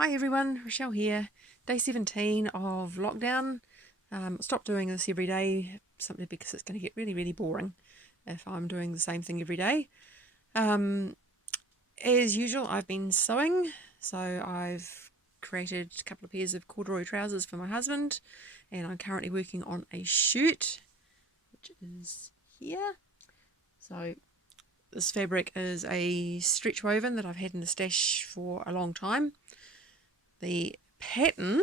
Hi everyone, Rochelle here. Day 17 of lockdown. Stop doing this every day simply because it's going to get really boring if I'm doing the same thing every day. As usual, I've been sewing, so I've created a couple of pairs of corduroy trousers for my husband, and I'm currently working on a shirt, which is here. So this fabric is a stretch woven that I've had in the stash for a long time. The pattern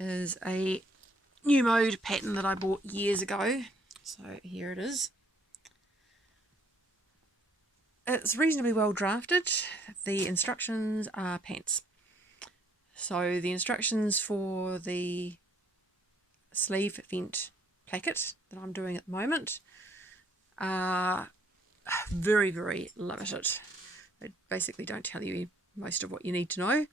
is a new mode pattern that I bought years ago. So here it is. It's reasonably well drafted. The instructions are pants. So the instructions for the sleeve vent placket that I'm doing at the moment are very limited. They basically don't tell you most of what you need to know.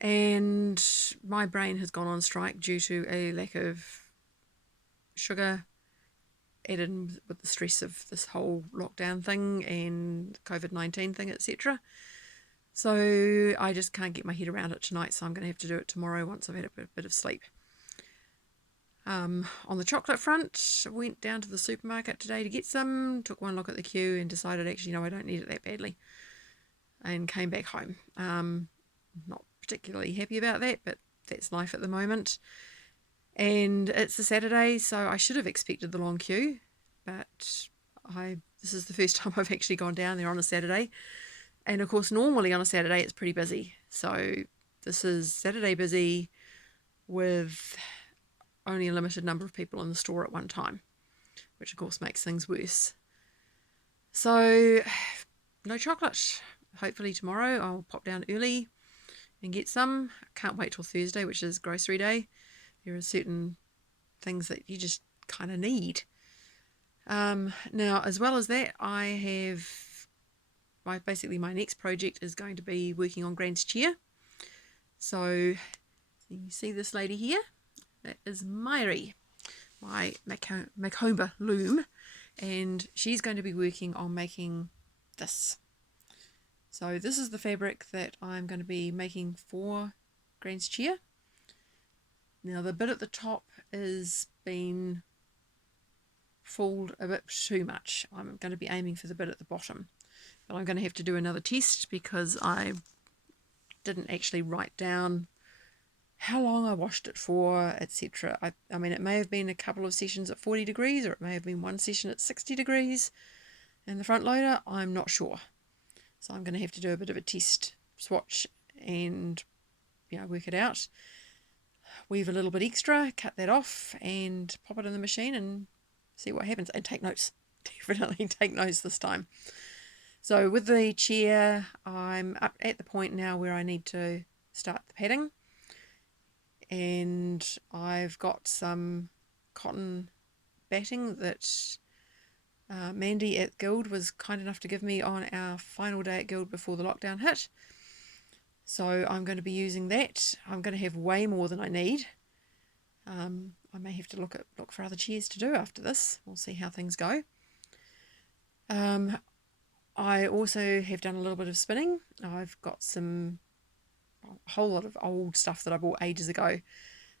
And my brain has gone on strike due to a lack of sugar added with the stress of this whole lockdown thing and COVID-19 thing, etc. So I just can't get my head around it tonight, so I'm going to have to do it tomorrow once I've had a bit of sleep. On the chocolate front, went down to the supermarket today to get some, took one look at the queue and decided actually no, I don't need it that badly, and came back home. Not particularly happy about that, but that's life at the moment. And it's a Saturday, so I should have expected the long queue, but this is the first time I've actually gone down there on a Saturday. And of course, normally on a Saturday it's pretty busy. So this is Saturday busy with only a limited number of people in the store at one time, which of course makes things worse. So no chocolate. Hopefully tomorrow I'll pop down early and get some. I can't wait till Thursday, which is grocery day. There are certain things that you just kind of need. Now, as well as that, I have basically my next project is going to be working on Grant's chair. So you see this lady here? That is Myri, my Macomba loom, and she's going to be working on making this. So this is the fabric that I'm going to be making for Grant's chair. Now the bit at the top is been fooled a bit too much. I'm going to be aiming for the bit at the bottom, but I'm going to have to do another test because I didn't actually write down how long I washed it for, etc. I mean, it may have been a couple of sessions at 40 degrees, or it may have been one session at 60 degrees in the front loader. I'm not sure. So I'm going to have to do a bit of a test swatch and work it out. Weave a little bit extra, cut that off and pop it in the machine and see what happens. And take notes. Definitely take notes this time. So with the chair, I'm up at the point now where I need to start the padding. And I've got some cotton batting that Mandy at Guild was kind enough to give me on our final day at Guild before the lockdown hit. So I'm going to be using that. I'm going to have way more than I need. I may have to look for other chairs to do after this. We'll see how things go. I also have done a little bit of spinning. I've got a whole lot of old stuff that I bought ages ago,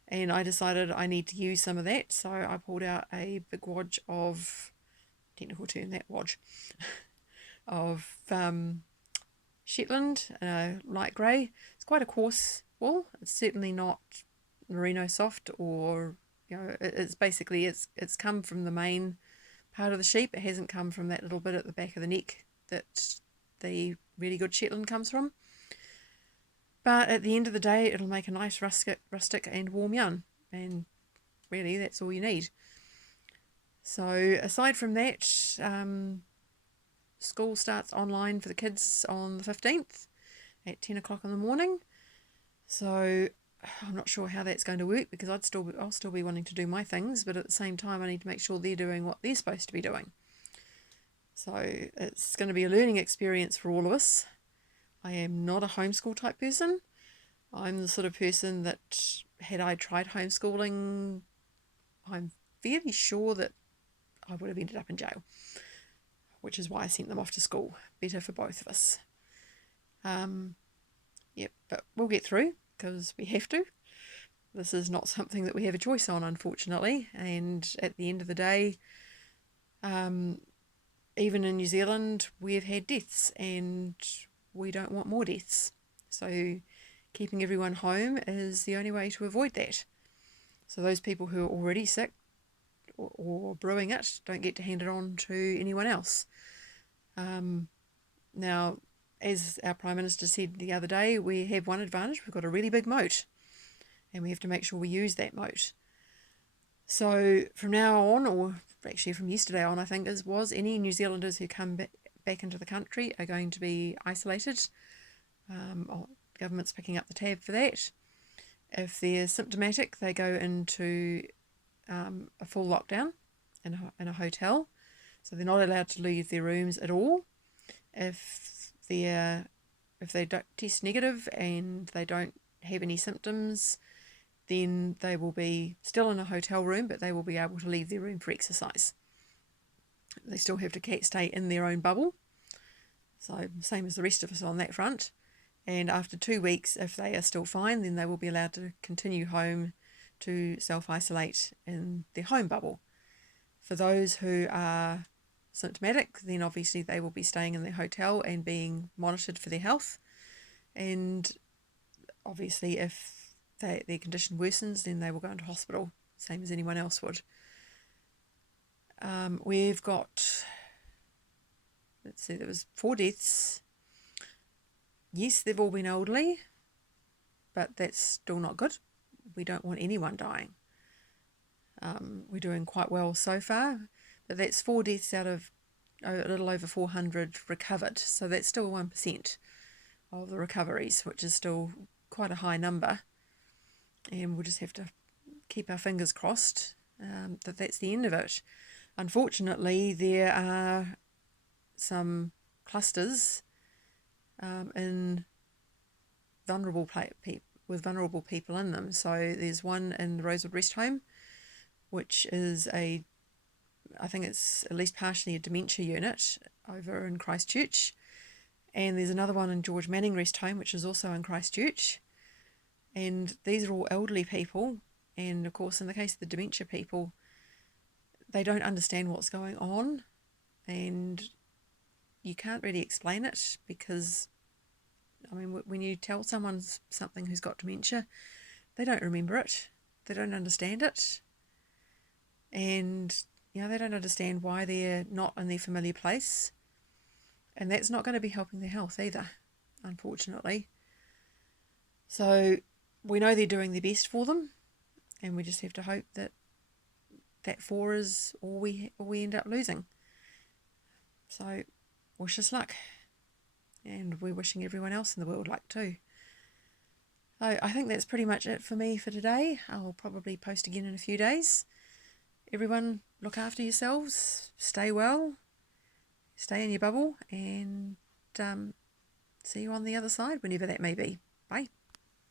and I decided I need to use some of that. So I pulled out a big wodge of, technical term, that wodge, of Shetland, light grey. It's quite a coarse wool. It's certainly not merino soft, or it's basically it's come from the main part of the sheep. It hasn't come from that little bit at the back of the neck that the really good Shetland comes from. But at the end of the day, it'll make a nice rustic and warm yarn, and really that's all you need. So aside from that, school starts online for the kids on the 15th at 10 o'clock in the morning. So I'm not sure how that's going to work because I'll still be wanting to do my things, but at the same time I need to make sure they're doing what they're supposed to be doing. So it's going to be a learning experience for all of us. I am not a homeschool type person. I'm the sort of person that, had I tried homeschooling, I'm fairly sure that I would have ended up in jail, which is why I sent them off to school. Better for both of us. But but we'll get through because we have to. This is not something that we have a choice on, unfortunately. And at the end of the day, even in New Zealand, we've had deaths and we don't want more deaths. So keeping everyone home is the only way to avoid that. So those people who are already sick or brewing it don't get to hand it on to anyone else. Now, as our Prime Minister said the other day, we have one advantage. We've got a really big moat and we have to make sure we use that moat. So from now on, or actually from yesterday on, I think, was any New Zealanders who come back into the country are going to be isolated. Government's picking up the tab for that. If they're symptomatic, they go into a full lockdown in a hotel. So they're not allowed to leave their rooms at all. If they don't test negative and they don't have any symptoms, then they will be still in a hotel room, but they will be able to leave their room for exercise. They still have to stay in their own bubble. So same as the rest of us on that front. And after 2 weeks, if they are still fine, then they will be allowed to continue home to self-isolate in their home bubble. For those who are symptomatic, then obviously they will be staying in their hotel and being monitored for their health. And obviously if their condition worsens, then they will go into hospital, same as anyone else would. We've got, let's see, there was 4 deaths. Yes, they've all been elderly, but that's still not good. We don't want anyone dying. We're doing quite well so far, but that's 4 deaths out of a little over 400 recovered. So that's still 1% of the recoveries, which is still quite a high number. And we'll just have to keep our fingers crossed that that's the end of it. Unfortunately, there are some clusters in with vulnerable people in them. So there's one in the Rosewood Rest Home, which is I think it's at least partially a dementia unit over in Christchurch. And there's another one in George Manning Rest Home, which is also in Christchurch. And these are all elderly people. And of course, in the case of the dementia people, they don't understand what's going on. And you can't really explain it because, I mean, when you tell someone something who's got dementia, they don't remember it. They don't understand it. And, they don't understand why they're not in their familiar place. And that's not going to be helping their health either, unfortunately. So we know they're doing their best for them, and we just have to hope that 4 is all we end up losing. So wish us luck, and we're wishing everyone else in the world luck too. So I think that's pretty much it for me for today. I'll probably post again in a few days. Everyone, look after yourselves, stay well, stay in your bubble, and see you on the other side, whenever that may be. Bye.